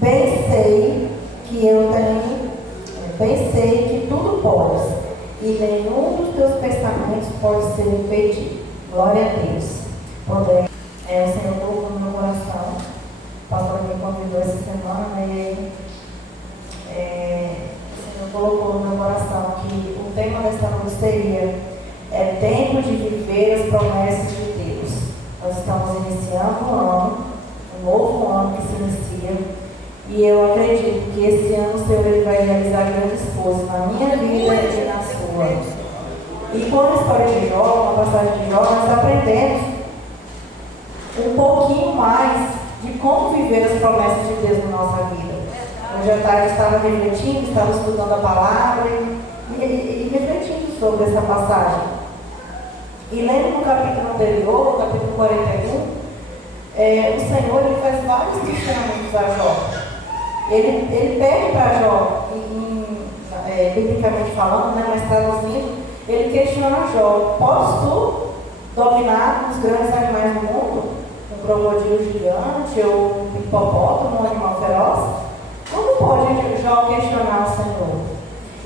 Bem sei que eu tenho, bem sei que tudo podes, e nenhum dos teus pensamentos pode ser impedido. Glória a Deus. Poder. O Senhor colocou no meu coração. O pastor me convidou essa semana e o Senhor colocou no meu coração que o tema desta noite seria tempo de viver as promessas de Deus. Nós estamos iniciando um ano, um novo ano que se inicia, e eu acredito que esse ano o Senhor ele vai realizar grandes coisas na minha vida e na sua. E com a história de Jó, na passagem de Jó, nós aprendemos um pouquinho mais de como viver as promessas de Deus na nossa vida. Hoje à tarde estava refletindo, estava estudando a palavra e refletindo sobre essa passagem. E lendo no capítulo anterior, no capítulo 41, o Senhor ele faz vários questionamentos a Jó. Ele pede para Jó, biblicamente falando, mas traduzindo, ele questiona Jó: podes tu dominar os grandes animais do mundo? Um crocodilo gigante ou um hipopótamo, um animal feroz? Como pode Jó questionar o Senhor?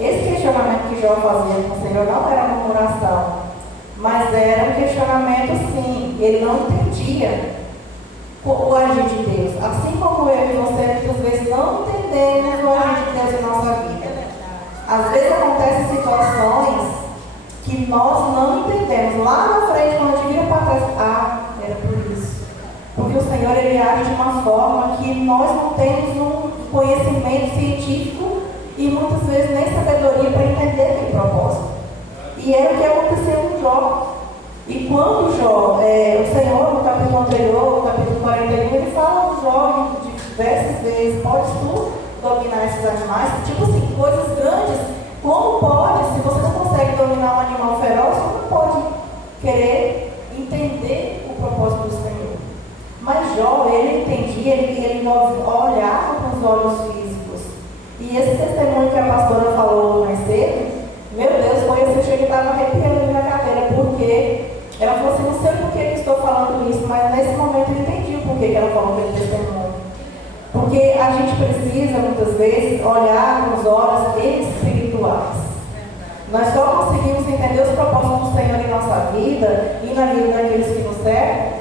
Esse questionamento que Jó fazia com o Senhor não era murmuração, mas era um questionamento assim, ele não entendia o agir de Deus. Assim como eu e você, muitas vezes, não entendemos o agir de Deus em nossa vida. Às vezes acontecem situações que nós não entendemos. Lá na frente, quando a gente vira para trás, era por isso. Porque o Senhor, ele age de uma forma que nós não temos um conhecimento científico e muitas vezes nem sabedoria para entender aquele propósito. E era o que aconteceu com Jó. E quando Jó, o Senhor, no capítulo anterior, no capítulo 41, ele fala ao Jó de diversas vezes: podes tu dominar esses animais? Tipo assim, coisas grandes. Como pode, se você não consegue dominar um animal feroz, você não pode querer entender o propósito do Senhor. Mas Jó, ele entendia, ele olhava com os olhos físicos. E esse testemunho que a pastora falou mais cedo, meu Deus, foi assim, eu cheguei e estava arrepiando na cadeira, porque ela falou assim: não sei por que eu estou falando isso, mas nesse momento eu entendi o porquê que ela falou aquele testemunho. Porque a gente precisa, muitas vezes, olhar com os olhos espirituais. Nós só conseguimos entender os propósitos do Senhor em nossa vida e na vida daqueles que nos servem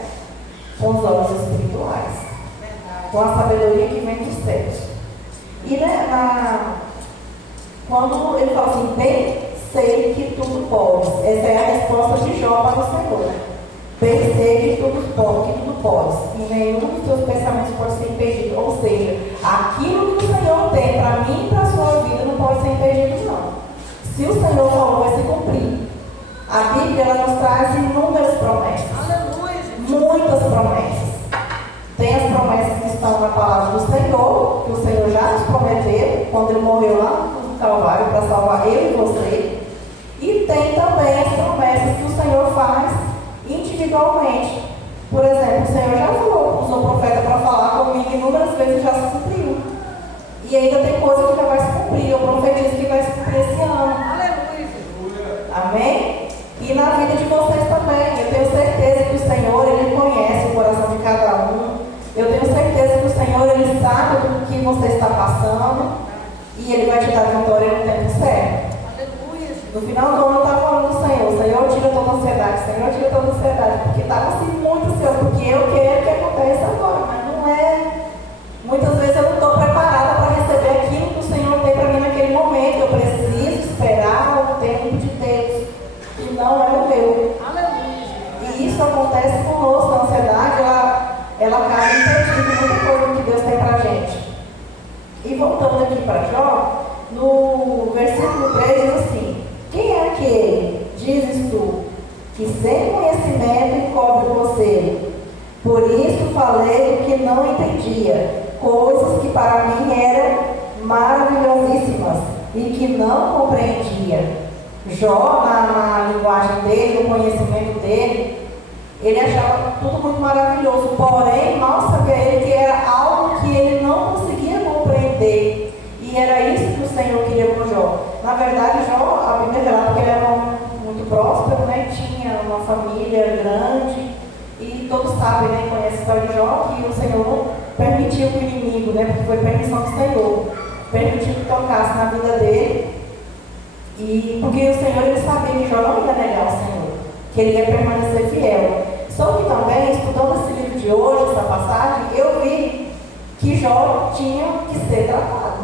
com os olhos espirituais, com a sabedoria que vem dos céus. E quando ele fala assim: bem sei que tudo podes, essa é a resposta de Jó para o Senhor. Bem sei que tudo podes, e nenhum dos teus pensamentos pode ser impedido. Ou seja, aquilo que o Senhor tem para mim e para a sua vida não pode ser impedido, não. Se o Senhor falou, vai se cumprir. A Bíblia ela nos traz inúmeras promessas. Aleluia. Muitas promessas. Tem as promessas que estão na palavra do Senhor, que o Senhor já nos prometeu quando Ele morreu lá no Calvário para salvar eu e você. E tem também as promessas que o Senhor faz individualmente. Por exemplo, o Senhor já usou o profeta para falar comigo inúmeras vezes, já se cumpriu. E ainda tem coisa que já vai se cumprir. Eu profetizo que vai se cumprir esse ano. Aleluia. Amém? E na vida de vocês também. Eu tenho certeza que o Senhor, Ele conhece o coração de cada um. Eu tenho certeza que o Senhor, Ele sabe do que você está passando. E Ele vai te dar vitória no tempo certo. No final do ano eu estava falando do Senhor: tira toda a ansiedade, Senhor, tira toda a ansiedade, porque estava assim muito ansioso, porque eu quero que aconteça agora, mas não é. Muitas vezes eu não estou preparada para receber aquilo que o Senhor tem para mim naquele momento. Eu preciso esperar o tempo de Deus, que não é o meu. Aleluia. E isso acontece conosco, a ansiedade, ela acaba impedindo muita coisa que Deus tem para a gente. E voltando aqui para Jó, no versículo 3 diz assim: quem é aquele, dizes tu, que sem conhecimento encobre o conselho? Por isso falei o que não entendia, coisas que para mim eram maravilhosíssimas e que não compreendia. Jó, na linguagem dele, no conhecimento dele, ele achava tudo muito maravilhoso, porém, mal sabia ele que era algo que ele não conseguia compreender. E era isso que o Senhor queria com Jó. Na verdade, Jó, a Bíblia relata que ele era um homem muito próspero, né? Tinha uma família grande. E todos sabem, né? Conhecem a história de Jó, que o Senhor permitiu que o inimigo, né, porque foi permissão do Senhor, permitiu que tocasse na vida dele, e porque o Senhor, ele sabia que Jó não ia negar o Senhor, que ele ia permanecer fiel. Só que também, estudando esse livro de hoje, essa passagem, eu vi que Jó tinha que ser tratado.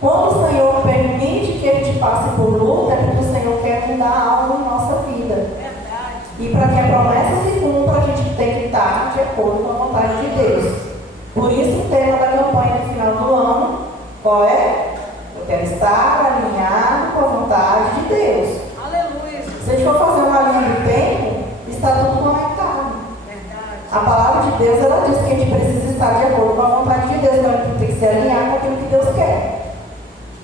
Quando o Senhor permite que a gente passe por luta, é porque o Senhor quer mudar algo em nossa vida. Verdade. E para que a promessa se cumpra, a gente tem que estar de acordo com a vontade de Deus. Por isso o tema da campanha no final do ano, qual é? Eu quero estar alinhado com a vontade de Deus. Aleluia. Se a gente for fazer uma linha do tempo, está tudo conectado. Verdade. A palavra de Deus, ela diz que a gente precisa estar de acordo com a vontade de Deus, então a gente tem que se alinhar com aquilo que Deus quer.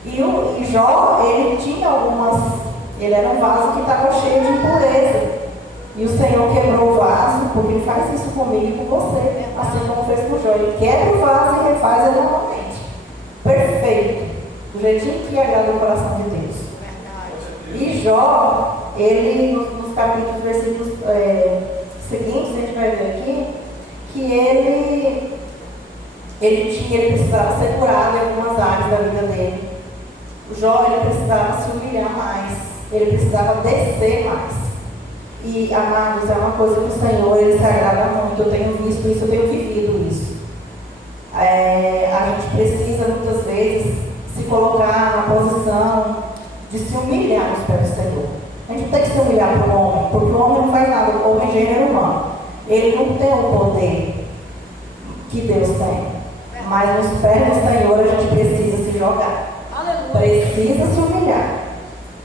E Jó, ele era um vaso que estava cheio de impureza. E o Senhor quebrou o vaso, porque Ele faz isso comigo e com você, assim como fez com Jó. Ele quebra o vaso e refaz ele novamente. Perfeito. Do jeitinho que agrada o coração de Deus. E Jó, ele, nos capítulos, versículos seguintes, a gente vai ver aqui, que ele precisava ser curado em algumas áreas da vida dele. O Jó, ele precisava se humilhar mais, ele precisava descer mais. E, amados, é uma coisa que o Senhor, ele se agrada muito. Eu tenho visto isso, eu tenho vivido isso. A gente precisa, muitas vezes, se colocar na posição de se humilhar nos pés do Senhor. A gente não tem que se humilhar para o homem, porque o homem não faz nada, o homem é gênero humano. Ele não tem o poder que Deus tem. Mas nos pés do Senhor a gente precisa se jogar. Precisa se humilhar.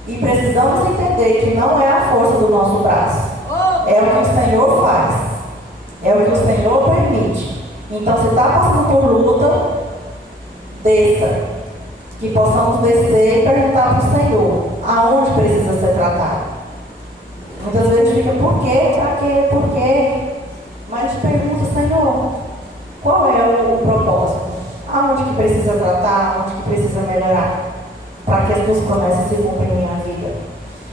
E precisamos entender que não é a força do nosso braço. É o que o Senhor faz. É o que o Senhor permite. Então, se está passando por luta, desça. Que possamos descer e perguntar para o Senhor aonde precisa ser tratado. Muitas vezes fica por quê, para quê, por quê. Mas a gente pergunta, Senhor, qual é o propósito? Aonde que precisa tratar, aonde que precisa melhorar? Para que as duas promessas se cumprem em minha vida.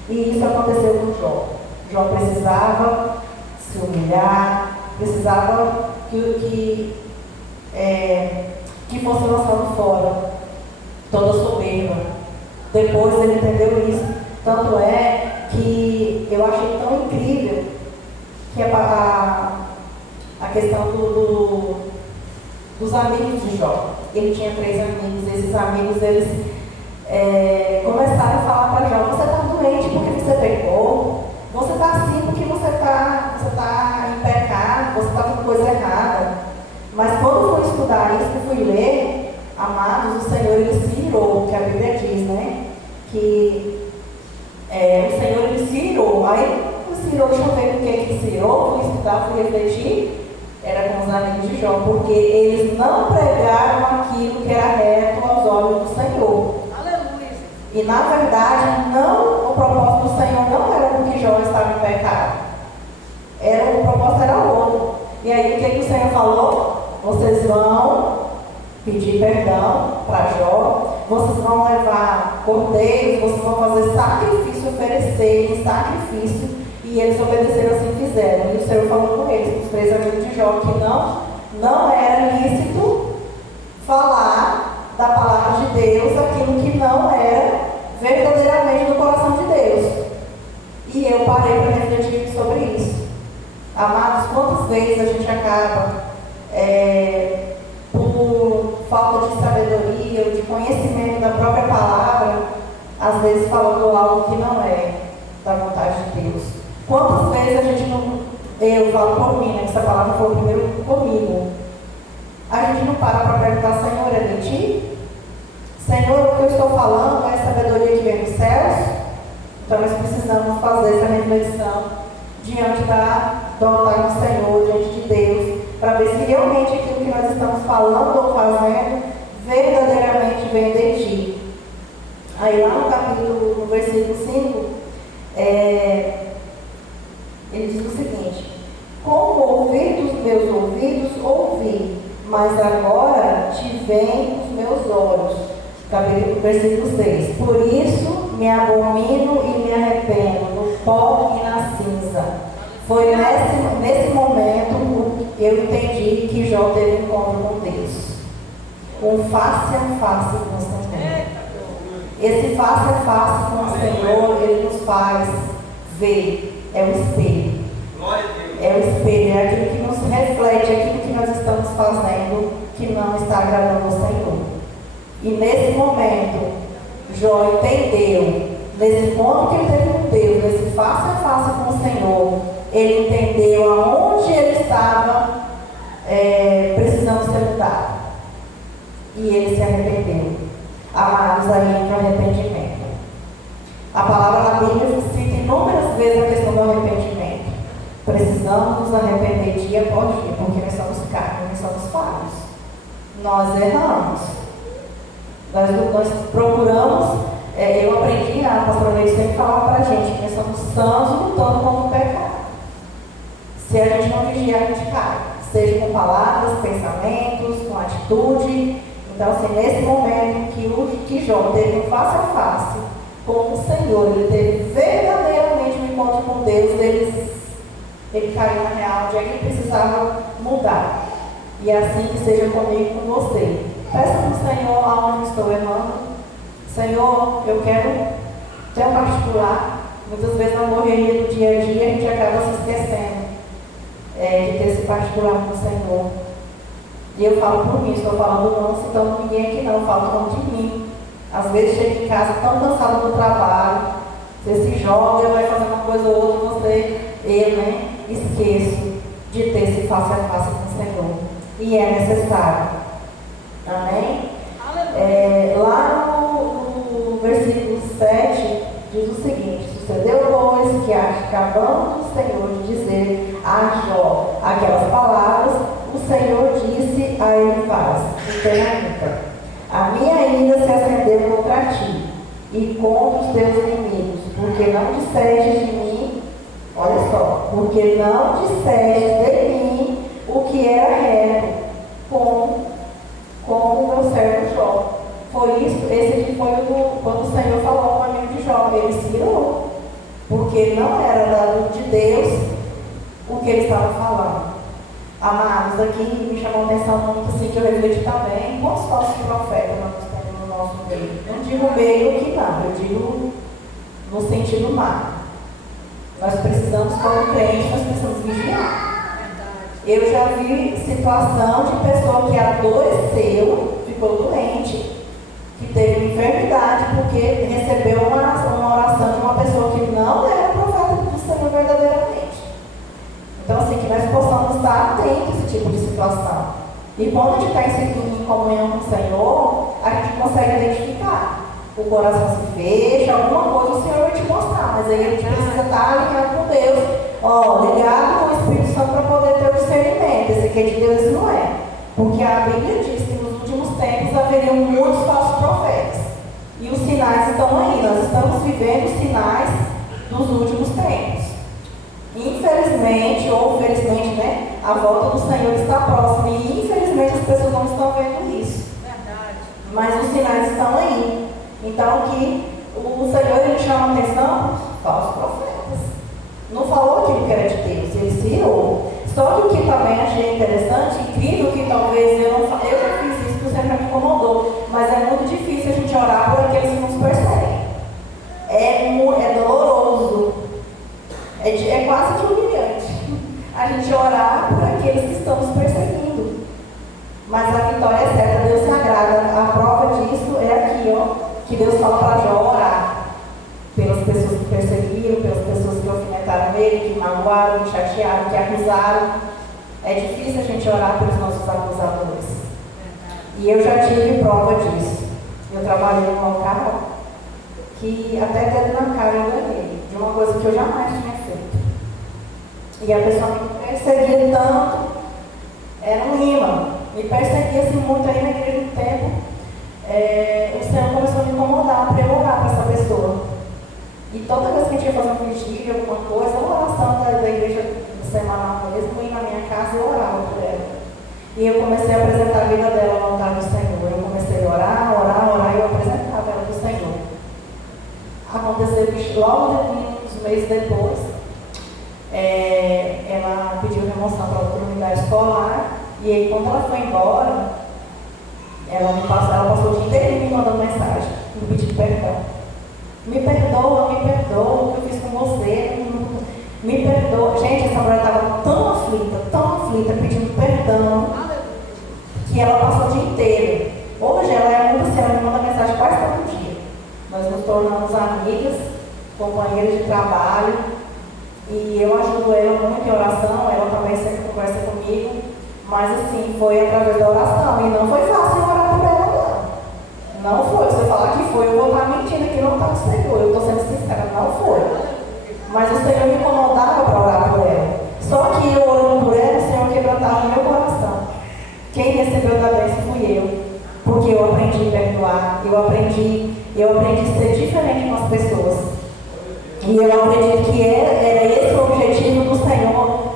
E isso aconteceu com Jó. Jó precisava se humilhar, precisava que fosse lançado fora toda soberba. Depois ele entendeu isso. Tanto é que eu achei tão incrível que a questão dos amigos de Jó. Ele tinha 3 amigos, esses amigos, eles começaram a falar para Jó: você está doente porque você pecou, você está assim porque você está em pecado, você está com coisa errada. Mas quando eu fui estudar isso, eu fui ler, amados, o Senhor, ele se irou, que a Bíblia diz, né? Que o Senhor, ele se irou. Aí se irou, deixa eu ver o que ele se irou, fui estudar, fui refletir. Era com os amigos de Jó, porque eles não pregaram aquilo que era reto aos olhos do Senhor. Aleluia. E na verdade, o propósito do Senhor não era porque Jó estava em pecado. O propósito era outro. E aí o que o Senhor falou? Vocês vão pedir perdão para Jó, vocês vão levar cordeiros, vocês vão fazer sacrifício, oferecer sacrifício. E eles obedeceram assim que fizeram. E o Senhor falou com eles, os 3 amigos de Jó, que não era lícito falar da palavra de Deus aquilo que não era verdadeiramente do coração de Deus. E eu parei para refletir sobre isso. Amados, quantas vezes a gente acaba, por falta de sabedoria ou de conhecimento da própria palavra, às vezes falando algo que não é da vontade de Deus. Quantas vezes a gente não, eu falo por mim, né, que essa palavra foi primeiro comigo, a gente não para perguntar: Senhor, é de ti? Senhor, o que eu estou falando é a sabedoria que vem dos céus? Então nós precisamos fazer essa reflexão diante do altar do Senhor, diante de Deus, para ver se realmente aquilo que nós estamos falando ou fazendo verdadeiramente vem de ti. Aí lá no versículo 5, ele diz o seguinte: como ouvir dos meus ouvidos, ouvi, mas agora te veem os meus olhos. Versículo 6. Por isso me abomino e me arrependo no pó e na cinza. Foi nesse momento eu entendi que Jó teve um encontro com Deus. Um face a face com o Senhor. Esse face a face com o Senhor, ele nos faz ver. É o espelho. É o espelho, é aquilo que nos reflete, aquilo que nós estamos fazendo que não está agradando ao Senhor. E nesse momento, Jó entendeu, nesse ponto que ele teve com Deus, nesse face a face com o Senhor, ele entendeu aonde ele estava precisando ser mudado. E ele se arrependeu. Amados, aí entra o arrependimento. A palavra na Bíblia cita inúmeras vezes a questão do arrependimento. Precisamos nos arrepender dia após dia, porque nós somos carne, nós somos falhos. Nós erramos. Nós procuramos, eu aprendi, a pastora Leite sempre falava para a gente que nós somos santos lutando contra o pecado. Se a gente não vigiar, a gente cai. Seja com palavras, pensamentos, com atitude. Então, assim, nesse momento que Jó teve um face a face com o Senhor, ele teve verdadeiramente um encontro com Deus, ele caiu na real onde ele precisava mudar. E assim que seja comigo e com você. Peça para o Senhor aonde estou errando. Senhor, eu quero ter um particular. Muitas vezes na correria do dia a dia a gente acaba se esquecendo de ter esse particular com o Senhor. E eu falo por mim, estou falando não citando ninguém aqui não, eu falo falando de mim. Às vezes chego em casa tão cansado do trabalho, você se joga, vai fazer uma coisa ou outra, esqueço de ter esse face a face com o Senhor. E é necessário. Amém? Lá no versículo 7 diz o seguinte: sucedeu, pois, que acabando o Senhor de dizer a Jó aquelas palavras, o Senhor disse a Elifaz, o temanita: a minha ira se acendeu contra ti e contra os teus inimigos, porque não disseste de mim, olha só, porque não disseste de mim o que era reto, como o meu servo Jó. Foi isso, esse aqui foi quando o Senhor falou com o amigo de Jó, ele se irou, porque não era dado de Deus o que ele estava falando. Amados, aqui me chamou a atenção muito assim, que eu refleti também, quantos falsos profetas nós temos no nosso meio. Não digo meio que não, eu digo no sentido má. Nós precisamos, como crentes, nós precisamos vigiar. Eu já vi situação de pessoa que adoeceu, ficou doente, que teve enfermidade porque recebeu uma oração de uma pessoa que não era profeta do Senhor verdadeiramente. Então, assim, que nós possamos estar atentos a esse tipo de situação. E quando a gente está em comunhão com o Senhor, a gente consegue identificar. O coração se fecha, alguma coisa o Senhor vai te mostrar, mas aí a gente precisa estar alinhado com Deus, ligado com o Espírito Santo para poder ter o discernimento. Esse aqui é de Deus, esse não é. Porque a Bíblia diz que nos últimos tempos haveriam muitos falsos profetas. E os sinais estão aí, nós estamos vivendo os sinais dos últimos tempos. Infelizmente, ou felizmente, né, a volta do Senhor está próxima e infelizmente as pessoas não estão vendo isso. Verdade. Mas os sinais estão aí. Então que o Senhor ele chama a atenção, falsos profetas. Não falou aquilo que era de Deus, ele se irou. Só que o que também achei interessante, incrível, que talvez eu já fiz isso, que o Senhor já me incomodou, mas é muito difícil a gente orar por aqueles que nos perseguem. É doloroso. É quase que humilhante a gente orar por aqueles que estão nos perseguindo. Mas a vitória é certa, Deus se agrada. A prova disso é aqui, que Deus fala para Jó orar pelas pessoas que perseguiram, pelas pessoas que alfinetaram ele, que magoaram, que chatearam, que acusaram. É difícil a gente orar pelos nossos acusadores. E eu já tive prova disso. Eu trabalhei num local que até dedo na cara eu ganhei, de uma coisa que eu jamais tinha feito. E a pessoa me perseguia tanto, era um imã, me perseguia assim muito aí na igreja do tempo. O Senhor começou a me incomodar para eu orar para essa pessoa. E toda vez que a gente ia fazer um vigília, alguma coisa, uma oração da igreja semanal mesmo, ir na minha casa e eu orava por ela. E eu comecei a apresentar a vida dela ao altar do Senhor. Eu comecei a orar, e eu apresentava ela para o Senhor. Aconteceu que logo uns meses depois, ela pediu remoção para outro unidade escolar, e aí quando ela foi embora, ela passou o dia inteiro me mandando mensagem, me pedindo perdão. Me perdoa, o que eu fiz com você, me perdoa. Gente, essa mulher estava tão aflita, pedindo perdão, que ela passou o dia inteiro. Hoje ela é muito assim, ela me manda mensagem quase todo dia. Nós nos tornamos amigas, companheiras de trabalho, e eu ajudo ela muito em oração, ela também sempre conversa comigo, mas assim, foi através da oração, e não foi fácil orar por ela, não. Não foi, se eu falar que foi, eu vou estar mentindo aqui, não está no Senhor, eu estou sendo sincera, não foi. Mas o Senhor me incomodava para orar por ela. Só que eu orando por ela, o Senhor quebrantava o meu coração. Quem recebeu da bênção fui eu, porque eu aprendi a perdoar, eu aprendi a ser diferente com as pessoas. E eu aprendi que era esse o objetivo do Senhor,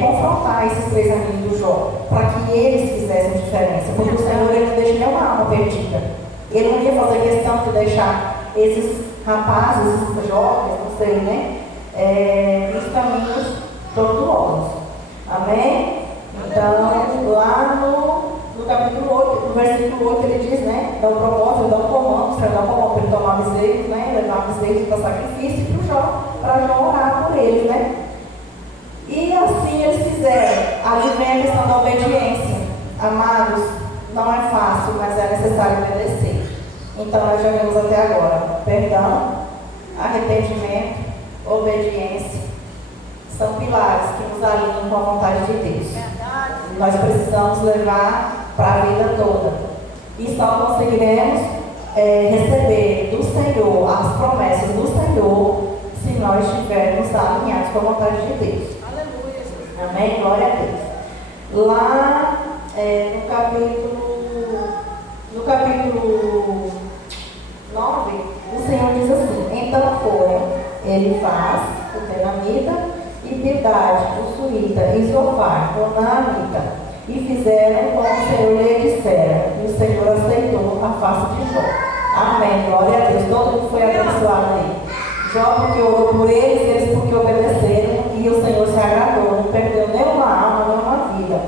confrontar esses 3 amigos do Jó, para que eles fizessem diferença, porque o Senhor ele não deixa nenhuma alma perdida. Ele não ia fazer questão de deixar esses rapazes, esses jovens, não sei, né, nos caminhos tortuosos. Amém? Então, lá no capítulo 8, no versículo 8, ele diz, né, dá um propósito, dá um comando para ele tomar bezerros, né, levar bezerros para sacrifício para Jó orar por eles, né. E assim eles fizeram. Ali vem a questão da obediência. Amados, não é fácil, mas é necessário obedecer. Então nós já vimos até agora perdão, arrependimento, obediência. São pilares que nos alinham com a vontade de Deus. Nós precisamos levar para a vida toda. E só conseguiremos receber do Senhor as promessas do Senhor se nós estivermos alinhados com a vontade de Deus. Aleluia. Amém? Glória a Deus. Lá no capítulo 9, o Senhor diz assim: então foram Elifaz, o Temanita, e Bildade, o Suíta, e Zofar, o Naamita, e fizeram como o Senhor lhe dissera, e o Senhor aceitou a face de Jó. Amém, glória a Deus. Todo mundo foi abençoado aí. Jó porque orou por eles, eles porque obedeceram, e o Senhor se agradou, não perdeu nenhuma alma, nenhuma vida.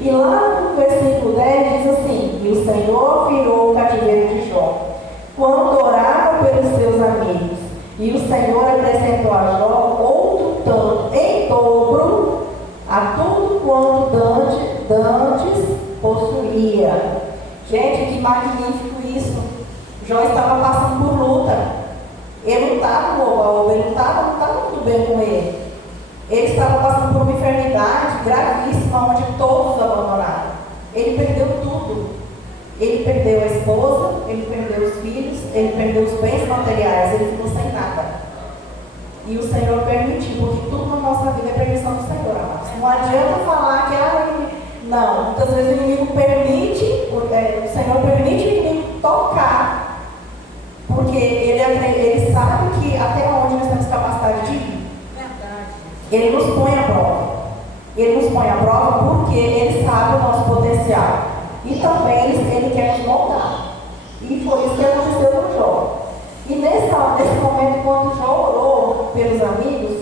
E lá no versículo 10 diz assim: e o Senhor virou o cativeiro de Jó, quando orava pelos seus amigos, e o Senhor acrescentou a Jó outro tanto, em dobro, a tudo quanto dantes possuía. Gente, que magnífico isso! Jó estava passando por luta. Ele não estava no oba-oba, ele não estava muito bem com ele. Ele estava passando por uma enfermidade gravíssima, onde todos abandonaram. Ele perdeu tudo. Ele perdeu a esposa, ele perdeu os filhos, ele perdeu os bens materiais, ele ficou sem nada. E o Senhor permitiu, porque tudo na nossa vida é permissão do Senhor, amados. Não adianta falar que, não, muitas vezes o inimigo permite, o Senhor permite o inimigo tocar, porque ele sabe que até onde nós temos capacidade de ir. Ele nos põe à prova. Ele nos põe à prova porque ele sabe o nosso potencial. E também ele quer nos moldar. E foi isso que aconteceu com Jó. E nesse momento, quando Jó orou pelos amigos,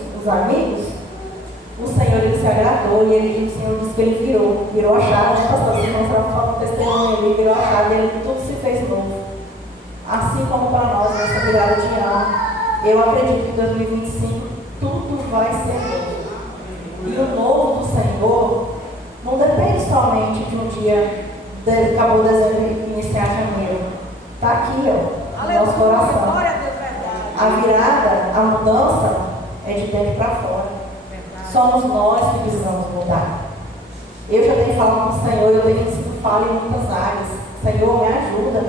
o Senhor ele se agradou e o Senhor disse que ele virou a chave. Né, pastor? Vocês mostraram falando testemunho, ele virou a chave e tudo se fez novo. Assim como para nós, nessa virada de ano, eu acredito que em 2025 tudo vai ser novo. E o novo do Senhor não depende somente de um dia, acabou o dezembro e iniciar janeiro. Está aqui, ó, no nosso coração. A virada, a mudança é de dentro para fora. Somos nós que precisamos mudar. Eu já tenho falado com o Senhor, eu tenho sido falha em muitas áreas. Senhor, me ajuda.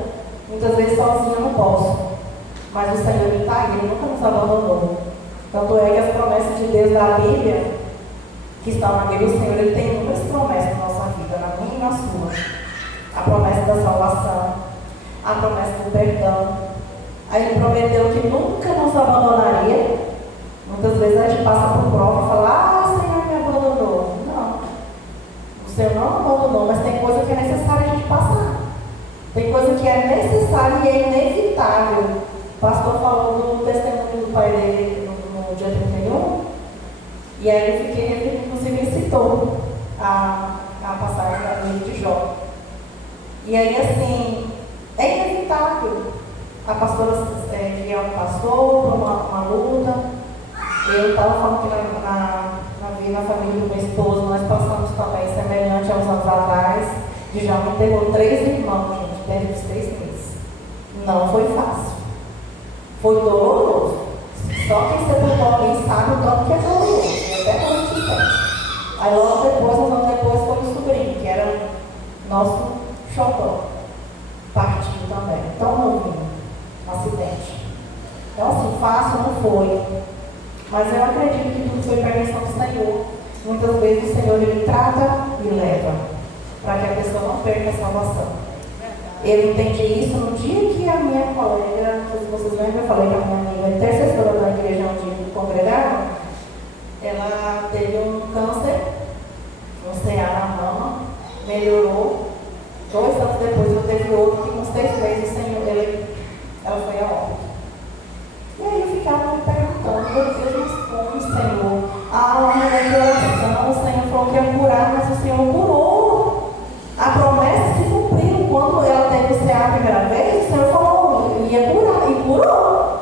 Muitas vezes sozinho eu não posso. Mas o Senhor está aí, Ele nunca nos abandonou. Tanto é que as promessas de Deus da Bíblia, que estão na Bíblia, o Senhor ele tem muitas promessas na nossa vida, na minha e na sua. A promessa da salvação, a promessa do perdão. Aí Ele prometeu que nunca nos abandonaria. Muitas vezes a gente passa por prova e fala: o Senhor me abandonou. Não. O Senhor não abandonou, mas tem coisa que é necessária a gente passar. Tem coisa que é necessária e é inevitável. O pastor falou do testemunho do pai dele no dia 31. E aí eu fiquei, inclusive ele citou a passagem do livro de Jó. E aí, assim, é inevitável. A pastora Guilherme passou por uma luta. Eu estava falando que na família do meu esposo, nós passamos também semelhante aos anos atrás. De já me enterrou 3 irmãos, gente, dentro dos 3 meses. Não foi fácil. Foi doloroso. Só quem sepultou alguém sabe o tanto que é doloroso. E até quando a gente sente. Aí logo depois, uns anos depois, foi o sobrinho, que era nosso xodó. Partiu também. Tão novinho. Um acidente. Então assim, fácil não foi. Mas eu acredito que tudo foi permissão do Senhor. Muitas vezes o Senhor ele trata e leva, para que a pessoa não perca a salvação. Eu entendi isso no dia que a minha colega, não sei se vocês lembram, eu falei que a minha amiga intercessora da igreja onde congregava, ela teve um câncer, um CA na mama, melhorou. 2 anos depois ela teve outro, que com 6 meses o Senhor, ela foi a óbito. E aí eu ficava me perguntando, meu Deus, mas como, Senhor? Lá na oração, o Senhor falou que ia curar, mas o Senhor curou. A promessa se cumpriu. Quando ela teve o CA a primeira vez, o Senhor falou que ia curar, e curou.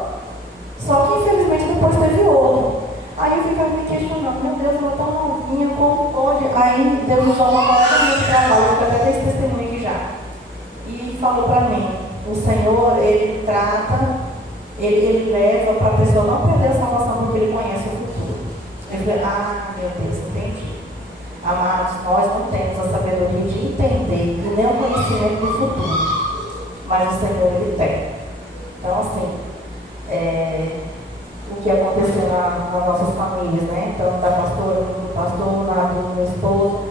Só que infelizmente depois teve outro. Aí eu ficava me questionando, meu Deus, ela é tão novinha, como pode? Aí Deus usou uma colega de trabalho, eu até dei esse testemunho aqui já. E falou para mim, o Senhor, Ele trata, Ele leva para a pessoa não perder a salvação, porque Ele conhece o futuro. Ele fala, meu Deus, entendi. Amados, nós não temos a sabedoria de entender e nem o conhecimento do futuro. Mas o Senhor, Ele tem. Então, assim, o que aconteceu nas nossas famílias, né? Então, da pastora, do pastor, do meu esposo,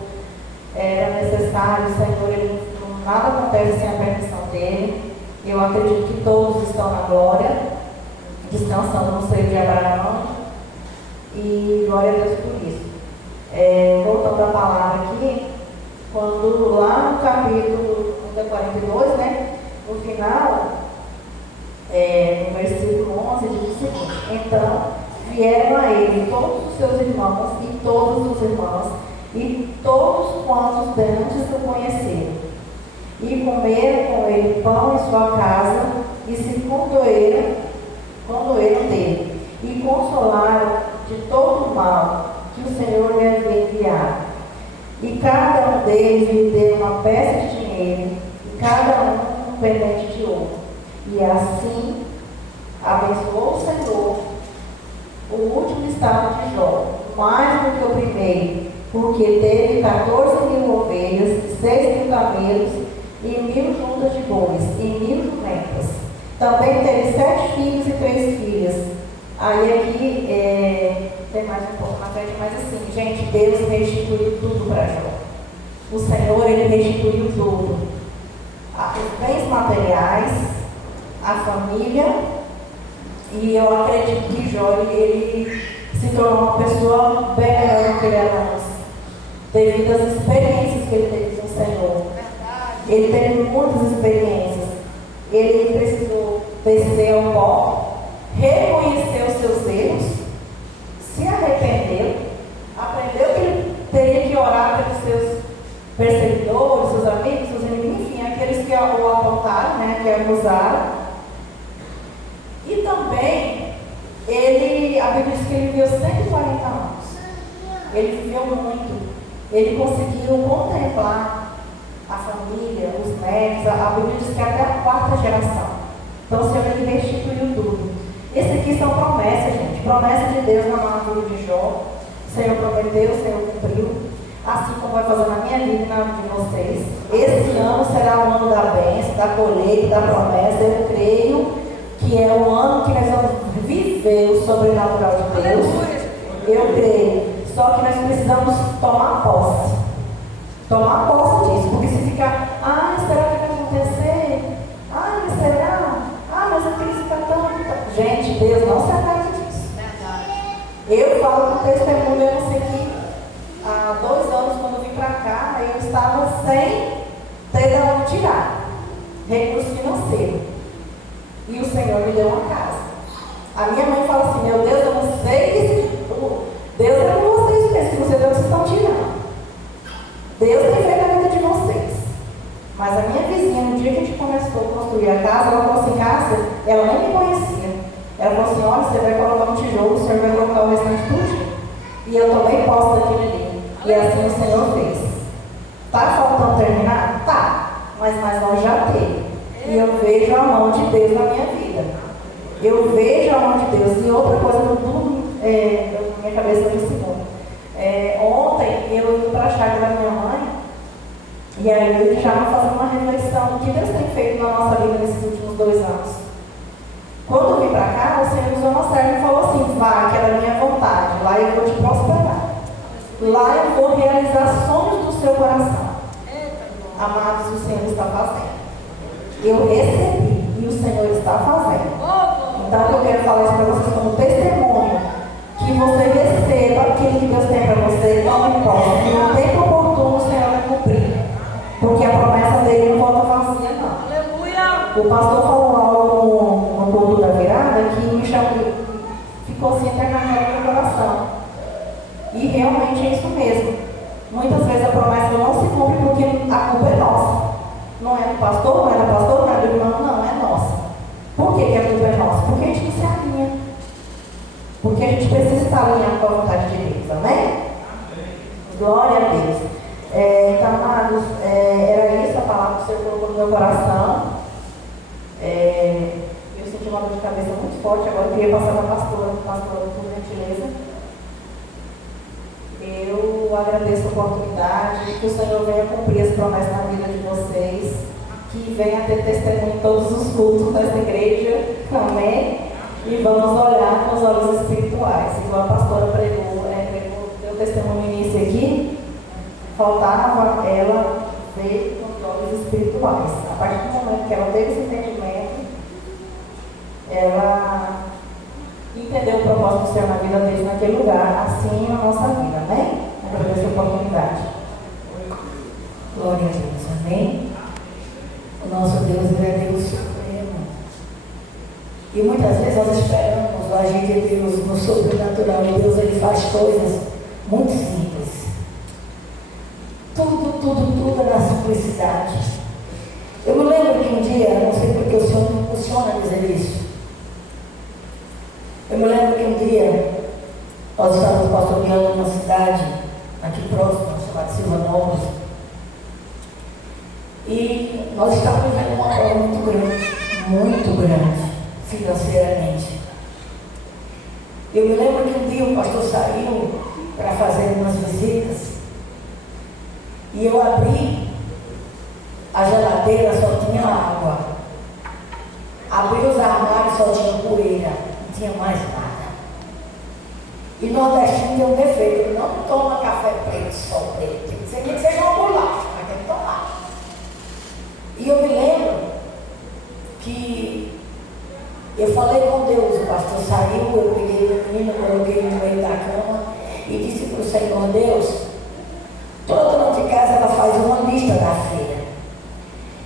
era necessário, o Senhor, nada acontece sem a permissão dele. Eu acredito que todos estão na glória, descansando no seio de Abraão, e glória a Deus por isso. Voltando à palavra aqui, quando lá no capítulo 42, né, no final, no versículo 11, diz o seguinte: então vieram a ele todos os seus irmãos e todas as irmãs, e todos quantos dantes o conheceram, e comeram com ele pão em sua casa, e se condoeram dele, e consolaram de todo o mal que o Senhor lhe havia enviado. E cada um deles lhe deu uma peça de dinheiro, e cada um pendente de ouro. E assim abençoou o Senhor o último estado de Jó, mais do que o primeiro, porque teve 14.000 ovelhas, 6.000 camelos, e 1.000 juntas de bois, e 1.000 jumentas. Também teve 7 filhos e 3 filhas. Aí aqui tem mais um pouco na frente, mas assim, gente, Deus restituiu tudo para Jó. O Senhor, Ele restituiu tudo. Os bens materiais, a família, e eu acredito que Jó, ele se tornou uma pessoa bem melhor do que ele era antes, devido às experiências que ele teve com o Senhor. Ele teve muitas experiências. Ele precisou descer ao pó, reconhecer os seus erros, se arrependeu, aprendeu que ele teria que orar pelos seus perseguidores, seus amigos, seus inimigos, enfim, aqueles que o apontaram, né, que acusaram. E também, a Bíblia diz que ele viveu 140 anos. Ele viveu muito. Ele conseguiu contemplar a família, os netos, a Bíblia diz que até a 4ª geração. Então o Senhor, Ele restituiu tudo. Esse aqui são promessas, gente. Promessas de Deus na árvore de Jó. O Senhor prometeu, o Senhor cumpriu. Assim como vai fazer na minha vida e na de vocês. Esse ano será o ano da bênção, da colheita, da promessa. Eu creio que é o ano que nós vamos viver o sobrenatural de Deus. Eu creio. Só que nós precisamos tomar posse. Tomar posse disso. Porque se ficar, será que vai acontecer? Mas será? Mas a crise está tão... Gente, Deus não se atrasa disso. Eu falo com testemunho, eu não sei que há 2 anos, quando eu vim para cá, eu estava sem ter de onde tirar recurso financeiro. E o Senhor me deu uma casa. A minha mãe fala assim, meu Deus, eu não sei se Deus é com vocês mesmo, se você Deus, vocês estão tirando. Deus tem feito a vida de vocês. Mas a minha vizinha, no dia que a gente começou a construir a casa, ela falou assim, Cássia, ela nem me conhecia. Ela falou assim, olha, você vai colocar um tijolo, o senhor vai colocar o restante tudo. E eu tomei posse daquele ali. E assim o Senhor fez. Está faltando terminar? Tá. Mas mais longe já teve. E eu vejo a mão de Deus na minha vida. Eu vejo a mão de Deus. E outra coisa, na minha cabeça foi segundo. Ontem eu indo para a chácara da minha mãe, e aí eu já fazendo uma reflexão do que Deus tem feito na nossa vida nesses últimos 2 anos. Quando eu vim para cá, o Senhor usou uma serva e falou assim, vá, que era a minha vontade, lá eu vou te prosperar. Lá eu vou realizar sonhos do seu coração. Amados, o Senhor está fazendo. Eu recebi e o Senhor está fazendo. Então eu quero falar isso para vocês como testemunho, que você receba aquilo que Deus tem para você, não importa. Que no tempo oportuno o Senhor vai cumprir. Porque a promessa dele não volta vazia, não. Aleluia! O pastor falou algo no culto da virada que me chamou, ficou assim eternamente no meu coração. E realmente é isso mesmo. Muitas vezes a promessa não se cumpre porque a culpa é nossa. Não é do pastor, não é da pastora, não é do irmão, não, é nossa. Por que a culpa é nossa? Porque a gente não se alinha. Porque a gente precisa estar alinhado com a vontade de Deus, amém? Glória a Deus. Então, amados, era isso a palavra que o Senhor colocou no meu coração. Eu senti uma dor de cabeça muito forte, agora eu queria passar para a pastora, por gentileza. Eu agradeço a oportunidade, que o Senhor venha cumprir as promessas na vida de vocês, que venha ter testemunho em todos os cultos dessa igreja, amém? E vamos olhar com os olhos espirituais. Igual a pastora pregou, deu testemunho no início aqui, faltava ela ver com os olhos espirituais. A partir do momento que ela teve esse entendimento, ela entendeu o propósito do Senhor na vida deles naquele lugar, assim na nossa vida, amém? Agradeço a oportunidade. Glória a Deus, amém? O nosso Deus é Deus supremo. E muitas vezes nós esperamos o agir de Deus no sobrenatural. E Deus, ele faz coisas muito simples. Tudo é na simplicidade. Eu me lembro que um dia, não sei porque o Senhor me impulsiona a dizer isso. Eu me lembro que um dia nós estávamos pastoreando uma cidade aqui próxima, chamada Silvanópolis, e nós estávamos vivendo uma obra muito grande, financeiramente. Eu me lembro que um dia o pastor saiu para fazer umas visitas e eu abri a geladeira, só tinha água. Abri os armários, só tinha poeira. Tinha mais nada. E nordestino tem um defeito, ele não toma café preto, só preto. Tem que seja uma bolacha, mas tem que tomar. E eu me lembro que eu falei com Deus, o pastor saiu, eu peguei o menino, coloquei no meio da cama e disse para o Senhor, Deus, toda dona de casa ela faz uma lista da feira.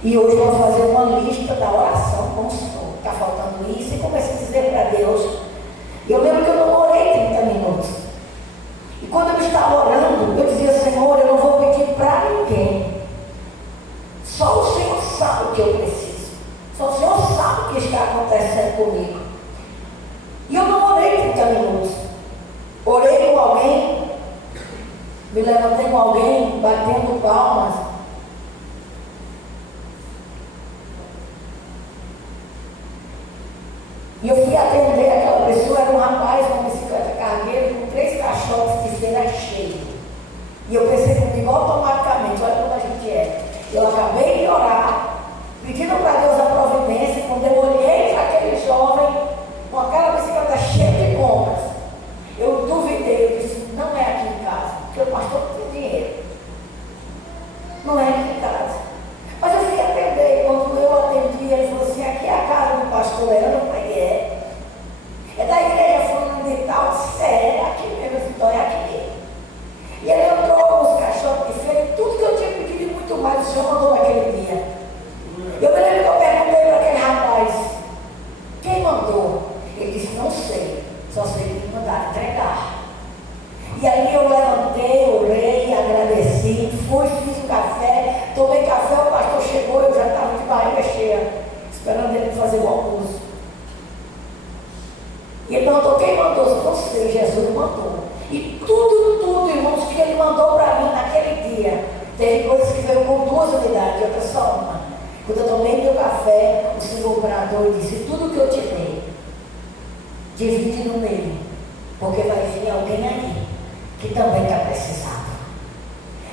E hoje eu vou fazer uma lista da oração com o Senhor. Está faltando isso, e comecei a dizer para Deus. E eu lembro que eu não orei 30 minutos. E quando eu estava orando, eu dizia, Senhor, eu não vou pedir para ninguém. Só o Senhor sabe o que eu preciso. Só o Senhor sabe o que está acontecendo comigo. E eu não orei 30 minutos. Orei com alguém, me levantei com alguém, batendo palmas. E eu fui atender aquela pessoa, era um rapaz com uma bicicleta cargueira com 3 caixotes de feira cheio. E eu pensei comigo automaticamente, olha como a gente é. Eu acabei de orar, pedindo para Deus a providência, quando eu olhei para aquele jovem com aquela bicicleta cheia de compras, eu duvidei, eu disse, não é aqui em casa, porque o pastor não tem dinheiro. Não é aqui em casa. Mas eu fui atender, quando eu atendi, ele falou assim, aqui é a casa do pastor, eu falei, é da igreja fulana de tal, disse, aqui mesmo, então é aqui. E ele entrou com os caixotes de feira, tudo que eu tinha pedido e muito mais, o Senhor mandou naquele dia. Eu me lembro que eu fazer o almoço. E ele perguntou: quem mandou? Eu não sei, Jesus mandou. E tudo, irmãos, que ele mandou para mim naquele dia. Teve coisas que veio com 2 unidades, outra só uma. Quando eu tomei meu café, o Senhor bradou e disse: tudo que eu te dei, divide no meio, porque vai vir alguém aí que também está precisando.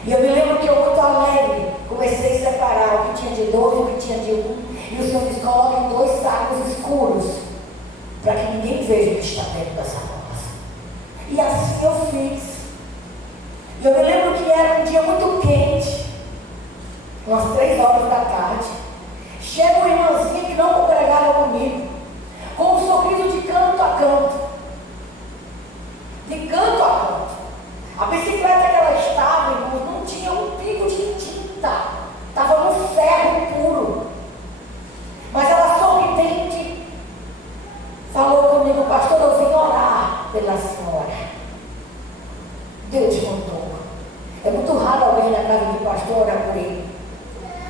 E eu me lembro que eu, muito alegre, comecei a separar o que tinha de 2 e o que tinha de 1. E o Senhor disse: coloque em 2 sacos escuros, para que ninguém veja o que está dentro dessa bolsa. E assim eu fiz. E eu me lembro que era um dia muito quente, umas 3 horas da tarde. Chega uma irmãzinha que não congregava comigo, com um sorriso de canto a canto. De canto a canto. A bicicleta que ela estava, irmãos, não tinha um pingo de tinta. Estava no ferro puro. Mas ela, sorridente, falou comigo: pastor, eu vim orar pela senhora. Deus mandou. É muito raro alguém na casa do pastor orar por ele.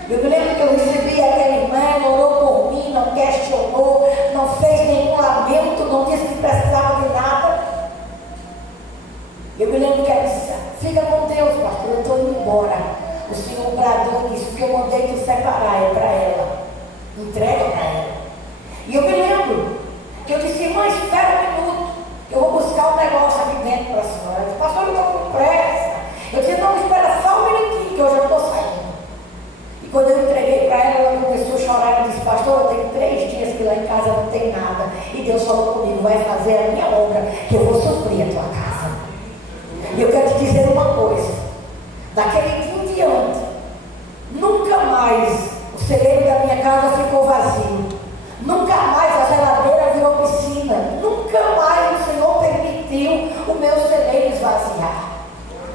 Eu me lembro que eu recebi aquela irmã, ela orou por mim, não questionou, não fez nenhum lamento, não disse que precisava de nada. Eu me lembro que ela disse: fica com Deus, pastor, eu estou indo embora. O Senhor bradou e disse: o que eu mandei te separar é para ela. Entrega para ela. E eu me lembro que eu disse: irmã, espera um minuto, eu vou buscar um negócio aqui dentro para a senhora. Eu disse: pastor, eu estou com pressa. Eu disse: não, espera só um minutinho que eu já estou saindo. E quando eu entreguei para ela, ela começou a chorar. Ela disse: pastor, eu tenho 3 dias que lá em casa não tem nada. E Deus falou comigo: vai fazer a minha obra, que eu vou suprir a tua casa. E eu quero te dizer uma coisa: daquele dia em diante, nunca mais o celeiro da minha casa ficou vazio. Nunca mais a geladeira virou piscina. Nunca mais o Senhor permitiu o meu celeiro esvaziar.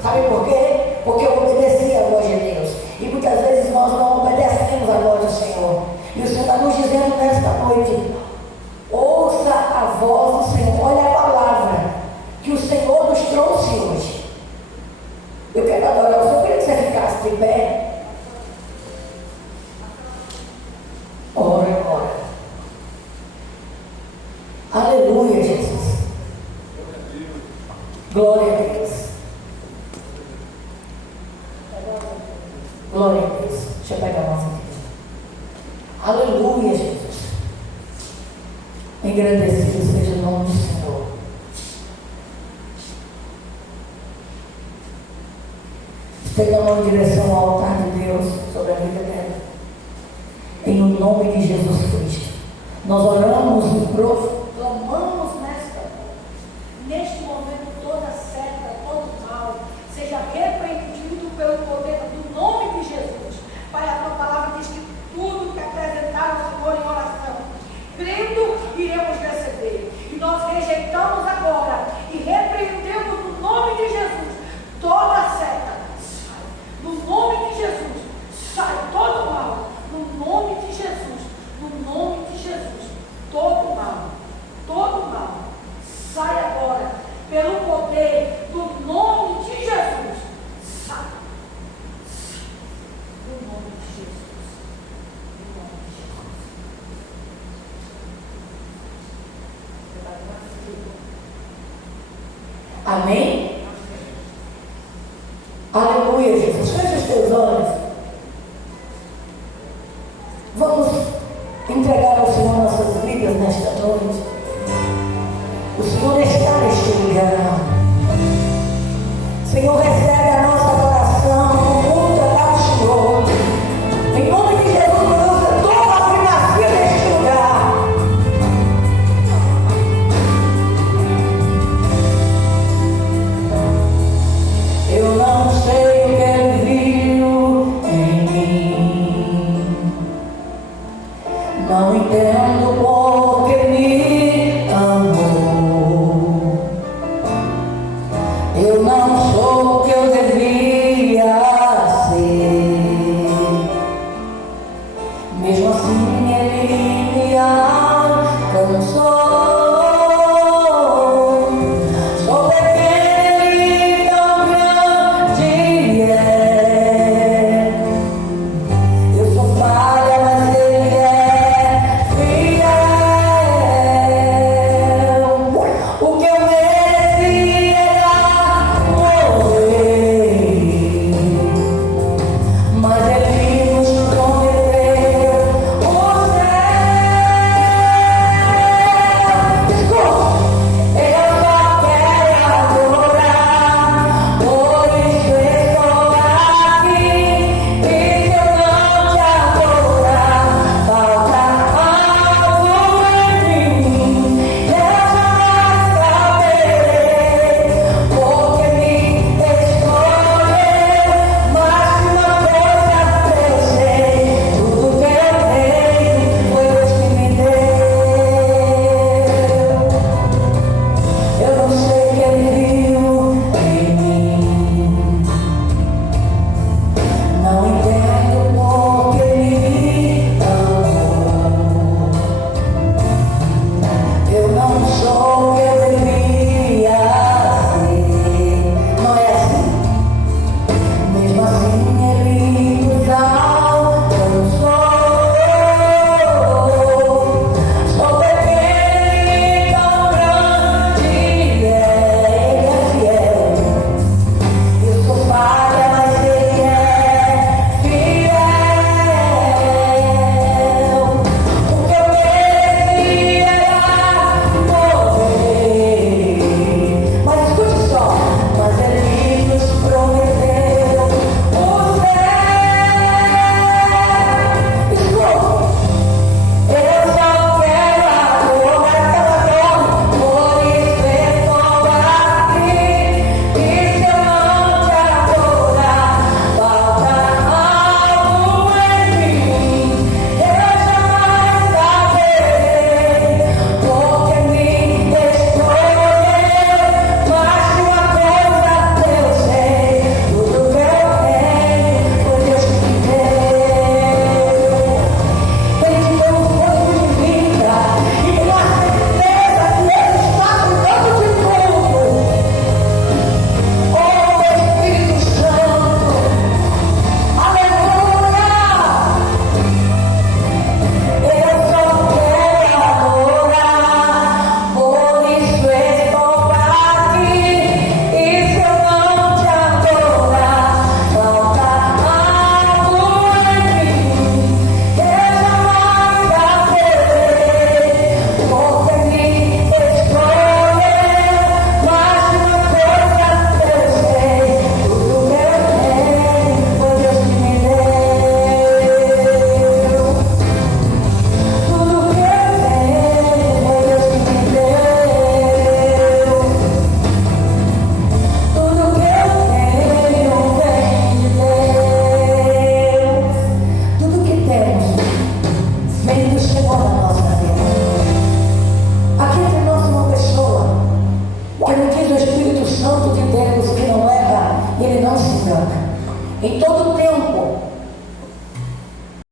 Sabe por quê? Porque eu obedeci a voz de Deus. E muitas vezes nós não obedecemos a voz do Senhor. E o Senhor está nos dizendo nesta noite: ouça a voz do Senhor. Olha a palavra que o Senhor nos trouxe hoje. Eu quero adorar o Senhor. Eu queria que você ficasse de pé. Ora, ora. Aleluia, Jesus. Glória a Deus. Glória a Deus. Deixa eu pegar a nossa aqui. Aleluia, Jesus. Engrandecido seja o nome do Senhor. Estenda a mão em direção ao altar de Deus sobre a vida dela. Em o nome de Jesus Cristo. Nós oramos e proclamamos neste momento toda seta, todo mal, seja repreendido pelo poder do nome de Jesus. Pai, a tua palavra diz que tudo que apresentar ao Senhor em oração, crendo, iremos receber. E nós rejeitamos agora e repreendemos no nome de Jesus toda seta. Sai. No nome de Jesus, sai todo mal. No nome de Jesus, no nome de Jesus, todo mal, sai agora, pelo poder do nome de Jesus, sai, no nome de Jesus, no nome de Jesus. Amém? Aleluia, Jesus. Feche os teus olhos. Vamos entregar ao Senhor nossas vidas nesta noite. O Senhor está neste lugar. Senhor, recebe a nossa oração com muita ao Senhor. Em nome de Jesus, Deus, toma a primazia neste lugar. Eu não sei o que Ele viu em mim. Não entendo porque me amou. Eu não sou o que eu devia ser. Mesmo assim Ele me alcançou. Sou pequeno e tão grande é. Eu sou falha, mas Ele é fiel. Santo de Deus que não erra, ele não se engana. Em todo tempo